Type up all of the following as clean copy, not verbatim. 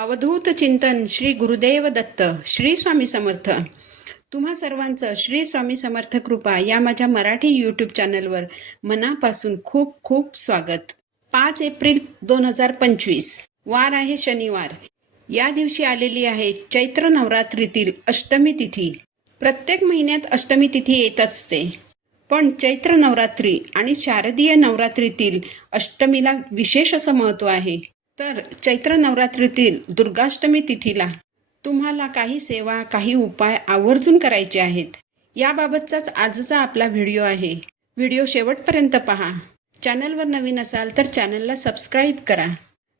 अवधूत चिंतन श्री गुरुदेव दत्त श्री स्वामी समर्थ. तुम्हा सर्वांचं श्री स्वामी समर्थ कृपा या माझ्या मराठी यूट्यूब चॅनलवर मनापासून खूप खूप स्वागत. 5 एप्रिल 2025 वार आहे शनिवार. या दिवशी आलेली आहे चैत्र नवरात्रीतील अष्टमी तिथी. प्रत्येक महिन्यात अष्टमी तिथी येत असते, पण चैत्र नवरात्री आणि शारदीय नवरात्रीतील अष्टमीला विशेष असं महत्त्व आहे. तर चैत्र नवरात्रीतील दुर्गाष्टमी तिथीला तुम्हाला काही सेवा, काही उपाय आवर्जून करायचे आहेत. याबाबतचाच आजचा आपला व्हिडिओ आहे. व्हिडिओ शेवटपर्यंत पहा. चॅनलवर नवीन असाल तर चॅनलला सबस्क्राईब करा.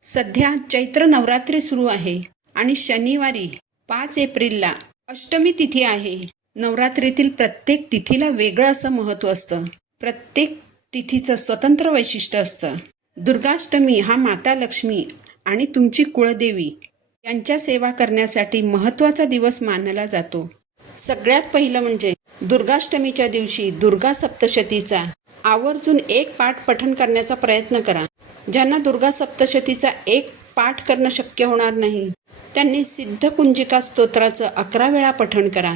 सध्या चैत्र नवरात्री सुरू आहे आणि शनिवारी 5 एप्रिलला अष्टमी तिथी आहे. नवरात्रीतील प्रत्येक तिथीला वेगळं असं महत्त्व असतं. प्रत्येक तिथीचं स्वतंत्र वैशिष्ट्य असतं. दुर्गाष्टमी हा माता लक्ष्मी आणि तुमची कुळदेवी यांच्या सेवा करण्यासाठी महत्त्वाचा दिवस मानला जातो. सगळ्यात पहिलं म्हणजे दुर्गाष्टमीच्या दिवशी दुर्गा सप्तशतीचा आवर्जून एक पाठ पठण करण्याचा प्रयत्न करा. ज्यांना दुर्गा सप्तशतीचा एक पाठ करणं शक्य होणार नाही त्यांनी सिद्धकुंजिका स्तोत्राचं 11 वेळा पठण करा.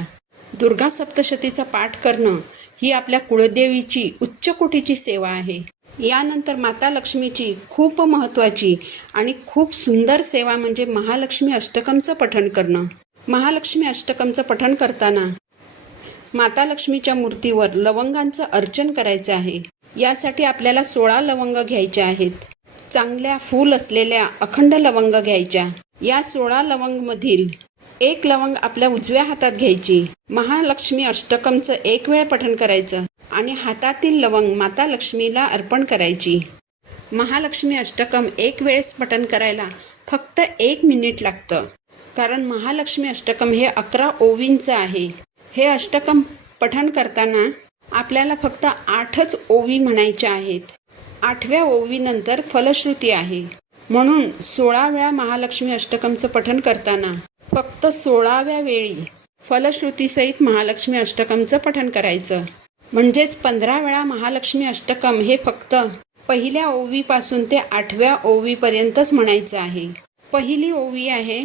दुर्गा सप्तशतीचा पाठ करणं ही आपल्या कुळदेवीची उच्च कोटीची सेवा आहे. यानंतर माता लक्ष्मीची खूप महत्त्वाची आणि खूप सुंदर सेवा म्हणजे महालक्ष्मी अष्टकमचं पठण करणं. महालक्ष्मी अष्टकमचं पठण करताना माता लक्ष्मीच्या मूर्तीवर लवंगांचं अर्चन करायचं आहे. यासाठी आपल्याला 16 लवंग घ्यायचे आहेत. चांगल्या फूल असलेल्या अखंड लवंग घ्यायच्या. या 16 लवंगमधील एक लवंग आपल्या उजव्या हातात घ्यायची. महालक्ष्मी अष्टकमचं एक वेळ पठण करायचं आणि हातातील लवंग माता लक्ष्मीला अर्पण करायची. महालक्ष्मी अष्टकम एक वेळेस पठण करायला फक्त 1 मिनिट लागतं, कारण महालक्ष्मी अष्टकम हे 11 ओवींचं आहे. हे अष्टकम पठण करताना आपल्याला फक्त 8च ओवी म्हणायच्या आहेत. 8व्या ओवीनंतर फलश्रुती आहे, म्हणून 16 वेळा महालक्ष्मी अष्टकमचं पठण करताना फक्त 16व्या वेळी फलश्रुतीसहित महालक्ष्मी अष्टकमचं पठण करायचं. म्हणजेच 15 वेळा महालक्ष्मी अष्टकम हे फक्त पहिल्या ओवीपासून ते 8व्या ओवीपर्यंतच म्हणायचं आहे. पहिली ओवी आहे,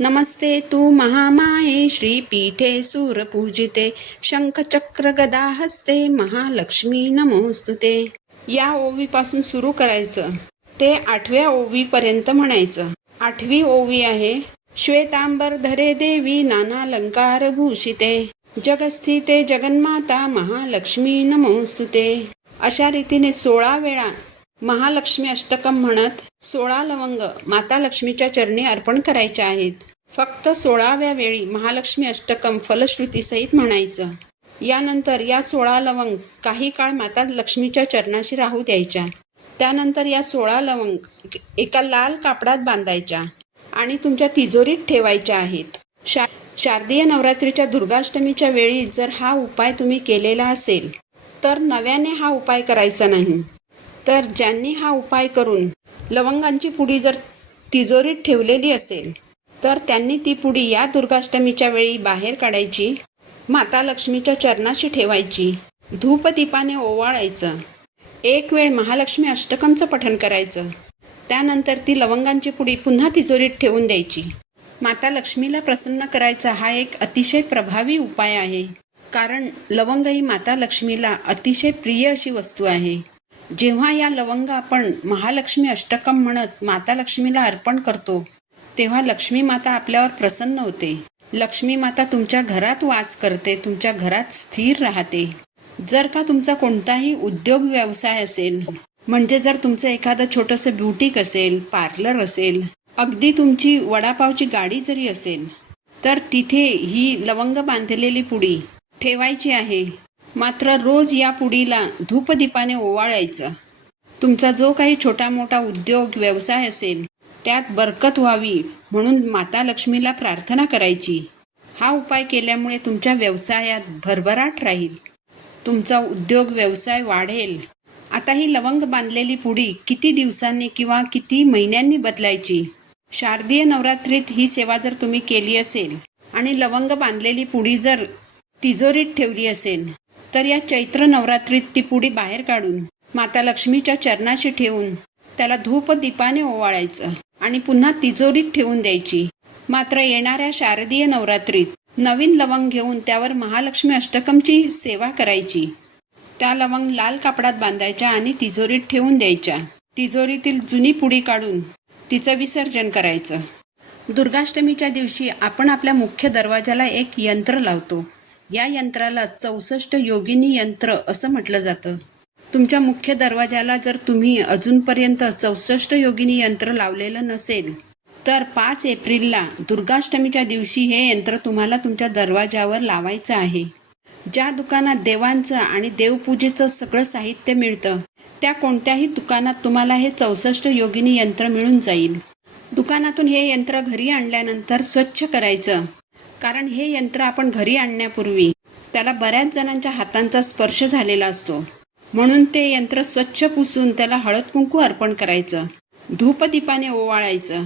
नमस्ते तू महामाये श्रीपीठे सूरपूजिते शंखचक्र गदा हस्ते महालक्ष्मी नमोस्तुते. या ओवीपासून सुरू करायचं ते 8व्या ओवीपर्यंत म्हणायचं. 8वी ओवी आहे, श्वेतांबर धरे देवी नानालंकार भूषिते जगस्थिते जगन्माता महालक्ष्मी नमोस्तुते. अशा रीतीने 16 वेळा महालक्ष्मी अष्टकम म्हणत 16 लवंग माता लक्ष्मीच्या चरणी अर्पण करायच्या आहेत. फक्त 16व्या वेळी महालक्ष्मी अष्टकम फलश्रुतीसहित म्हणायचं. यानंतर या 16 लवंग काही काळ माता लक्ष्मीच्या चरणाशी राहू द्यायच्या. त्यानंतर या 16 लवंग एका लाल कापडात बांधायच्या आणि तुमच्या तिजोरीत ठेवायच्या आहेत. शारदीय नवरात्रीच्या दुर्गाष्टमीच्या वेळी जर हा उपाय तुम्ही केलेला असेल तर नव्याने हा उपाय करायचा नाही. तर ज्यांनी हा उपाय करून लवंगांची पुडी जर तिजोरीत ठेवलेली असेल तर त्यांनी ती पुडी या दुर्गाष्टमीच्या वेळी बाहेर काढायची, माता लक्ष्मीच्या चरणाशी ठेवायची, धूपदीपाने ओवाळायचं, एक वेळ महालक्ष्मी अष्टकमचं पठण करायचं. त्यानंतर ती लवंगांची पुडी पुन्हा तिजोरीत ठेवून द्यायची. माता लक्ष्मीला प्रसन्न करायचा हा एक अतिशय प्रभावी उपाय आहे, कारण लवंग ही माता लक्ष्मीला अतिशय प्रिय अशी वस्तू आहे. जेव्हा या लवंग आपण महालक्ष्मी अष्टकम म्हणत माता लक्ष्मीला अर्पण करतो तेव्हा लक्ष्मी माता आपल्यावर प्रसन्न होते. लक्ष्मी माता तुमच्या घरात वास करते, तुमच्या घरात स्थिर राहते. जर का तुमचा कोणताही उद्योग व्यवसाय असेल, म्हणजे जर तुमचं एखादं छोटंसं ब्युटीक असेल, पार्लर असेल, अगदी तुमची वडापावची गाडी जरी असेल, तर तिथे ही लवंग बांधलेली पुडी ठेवायची आहे. मात्र रोज या पुडीला धूपदीपाने ओवाळायचं. तुमचा जो काही छोटा मोठा उद्योग व्यवसाय असेल त्यात बरकत व्हावी म्हणून माता लक्ष्मीला प्रार्थना करायची. हा उपाय केल्यामुळे तुमच्या व्यवसायात भरभराट राहील, तुमचा उद्योग व्यवसाय वाढेल. आता ही लवंग बांधलेली पुडी किती दिवसांनी किंवा किती महिन्यांनी बदलायची? शारदीय नवरात्रीत ही सेवा जर तुम्ही केली असेल आणि लवंग बांधलेली पुडी जर तिजोरीत ठेवली असेल तर या चैत्र नवरात्रीत ती पुडी बाहेर काढून माता लक्ष्मीच्या चरणाशी ठेवून त्याला धूप दीपाने ओवाळायचं. आणि पुन्हा तिजोरीत ठेवून द्यायची. मात्र येणाऱ्या शारदीय नवरात्रीत नवीन लवंग घेऊन त्यावर महालक्ष्मी अष्टकमची सेवा करायची. त्या लवंग लाल कापडात बांधायच्या आणि तिजोरीत ठेवून द्यायच्या. तिजोरीतील जुनी पुडी काढून तिचं विसर्जन करायचं. दुर्गाष्टमीच्या दिवशी आपण आपल्या मुख्य दरवाजाला एक यंत्र लावतो. या यंत्राला 64 योगिनी यंत्र असं म्हटलं जातं. तुमच्या मुख्य दरवाजाला जर तुम्ही अजूनपर्यंत 64 योगिनी यंत्र लावलेलं नसेल तर 5 एप्रिलला दुर्गाष्टमीच्या दिवशी हे यंत्र तुम्हाला तुमच्या दरवाजावर लावायचं आहे. ज्या दुकानात देवांचं आणि देवपूजेचं सगळं साहित्य मिळतं त्या कोणत्याही दुकानात तुम्हाला हे 64 योगिनी यंत्र मिळून जाईल. दुकानातून हे यंत्र घरी आणल्यानंतर स्वच्छ करायचं, कारण हे यंत्र आपण घरी आणण्यापूर्वी त्याला बऱ्याच जणांच्या हातांचा स्पर्श झालेला असतो. म्हणून ते यंत्र स्वच्छ पुसून त्याला हळद कुंकू अर्पण करायचं, धूपदीपाने ओवाळायचं.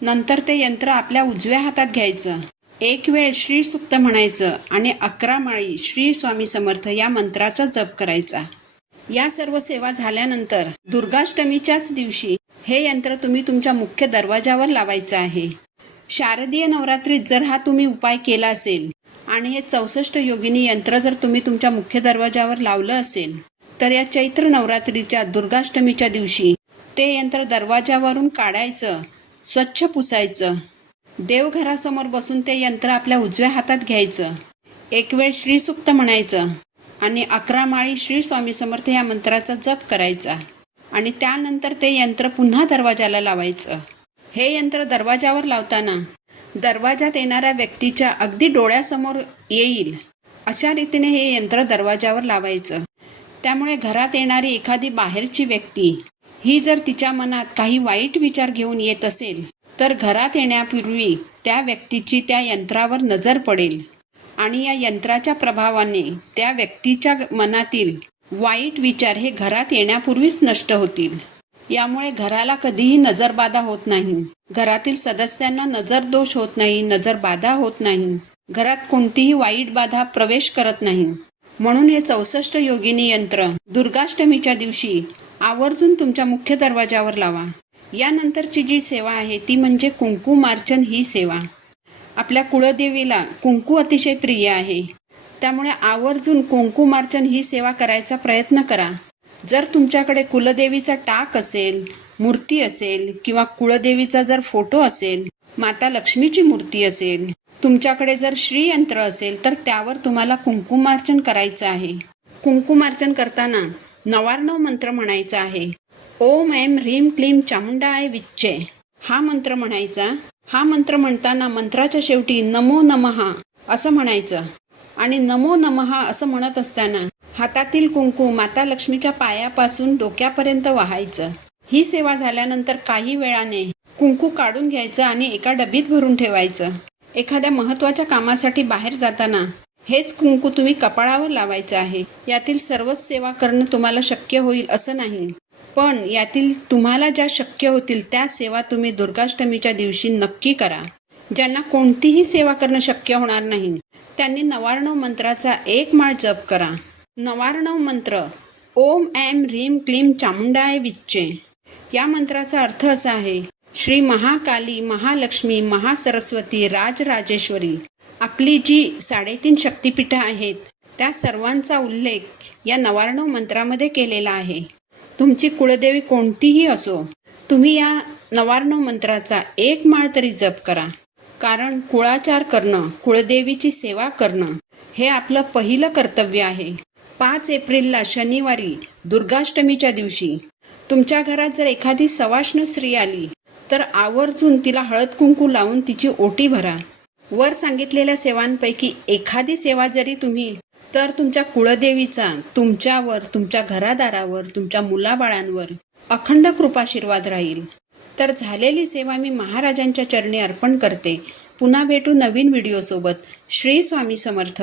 नंतर ते यंत्र आपल्या उजव्या हातात घ्यायचं. एक वेळ श्री सुक्त म्हणायचं आणि 11 माळी श्री स्वामी समर्थ या मंत्राचा जप करायचा. या सर्व सेवा झाल्यानंतर दुर्गाष्टमीच्याच दिवशी हे यंत्र तुम्ही तुमच्या मुख्य दरवाजावर लावायचं आहे. शारदीय नवरात्रीत जर हा तुम्ही उपाय केला असेल आणि हे 64 योगिनी यंत्र जर तुम्ही तुमच्या मुख्य दरवाजावर लावलं असेल तर या चैत्र नवरात्रीच्या दुर्गाष्टमीच्या दिवशी ते यंत्र दरवाजावरून काढायचं, स्वच्छ पुसायचं. देवघरासमोर बसून ते यंत्र आपल्या उजव्या हातात घ्यायचं. एक वेळ श्रीसुक्त म्हणायचं आणि 11 माळी श्री स्वामी समर्थ या मंत्राचा जप करायचा आणि त्यानंतर ते यंत्र पुन्हा दरवाजाला लावायचं. हे यंत्र दरवाजावर लावताना दरवाजात येणाऱ्या व्यक्तीच्या अगदी डोळ्यासमोर येईल अशा रीतीने हे यंत्र दरवाजावर लावायचं. त्यामुळे घरात येणारी एखादी बाहेरची व्यक्ती ही जर तिच्या मनात काही वाईट विचार घेऊन येत असेल तर घरात येण्यापूर्वी त्या व्यक्तीची त्या यंत्रावर नजर पडेल आणि या यंत्राच्या प्रभावाने त्या व्यक्तीच्या मनातील वाईट विचार हे घरात येण्यापूर्वीच नष्ट होतील. यामुळे घराला कधीही नजरबाधा होत नाही, घरातील सदस्यांना नजरदोष होत नाही, नजरबाधा होत नाही, घरात कोणतीही वाईट बाधा प्रवेश करत नाही. म्हणून हे 64 योगिनी यंत्र दुर्गाष्टमीच्या दिवशी आवर्जून तुमच्या मुख्य दरवाजावर लावा. यानंतरची जी सेवा आहे ती म्हणजे कुंकुमार्चन ही सेवा. आपल्या कुळदेवीला कुंकू अतिशय प्रिय आहे, त्यामुळे आवर्जून कुंकुमार्चन ही सेवा करायचा प्रयत्न करा. जर तुमच्याकडे कुलदेवीचा टाक असेल, मूर्ती असेल किंवा कुळदेवीचा जर फोटो असेल, माता लक्ष्मीची मूर्ती असेल, तुमच्याकडे जर श्रीयंत्र असेल तर त्यावर तुम्हाला कुंकुमार्चन करायचं आहे. कुंकुमार्चन करताना 99 मंत्र म्हणायचा आहे. ओम ऐं ह्रीं क्लीं चामुंडाय विच्चे हा मंत्र म्हणायचा. हा मंत्र म्हणताना मंत्राच्या शेवटी नमो नमः असं म्हणायचं आणि नमो नमः असं म्हणत असताना हातातील कुंकू माता लक्ष्मीच्या पायापासून डोक्यापर्यंत वाहायचं. ही सेवा झाल्यानंतर काही वेळाने कुंकू काढून घ्यायचं आणि एका डबीत भरून ठेवायचं. एखाद्या महत्त्वाच्या कामासाठी बाहेर जाताना हेच कुंकू तुम्ही कपाळावर लावायचं आहे. यातील सर्वच सेवा करणं तुम्हाला शक्य होईल असं नाही, पण यातील तुम्हाला ज्या शक्य होतील त्या सेवा तुम्ही दुर्गाष्टमीच्या दिवशी नक्की करा. ज्यांना कोणतीही सेवा करणं शक्य होणार नाही त्यांनी 99 मंत्राचा 1 माळ जप करा. 99 मंत्र ओम ऐं ह्रीं क्लीं चामुंडाय विच्चे या मंत्राचा अर्थ असा आहे. श्री महाकाली, महालक्ष्मी, महासरस्वती, राजराजेश्वरी आपली जी 3.5 शक्तिपीठं आहेत त्या सर्वांचा उल्लेख या 99 मंत्रामध्ये केलेला आहे. तुमची कुळदेवी कोणतीही असो, तुम्ही या 99 मंत्राचा 1 माळ तरी जप करा. कारण कुळाचार करणं, कुळदेवीची सेवा करणं हे आपलं पहिलं कर्तव्य आहे. 5 एप्रिलला शनिवारी दुर्गाष्टमीच्या दिवशी तुमच्या घरात जर एखादी सवाष्ण स्त्री आली तर आवर्जून तिला हळद कुंकू लावून तिची ओटी भरा. वर सांगितलेल्या सेवांपैकी एखादी सेवा जरी तुम्ही तर तुमच्या कुळदेवीचा तुमच्यावर, तुमच्या घरादारावर, तुमच्या मुलाबाळांवर अखंड कृपाशीर्वाद राहील. तर झालेली सेवा मी महाराजांच्या चरणी अर्पण करते. पुन्हा भेटू नवीन व्हिडिओसोबत. श्री स्वामी समर्थ.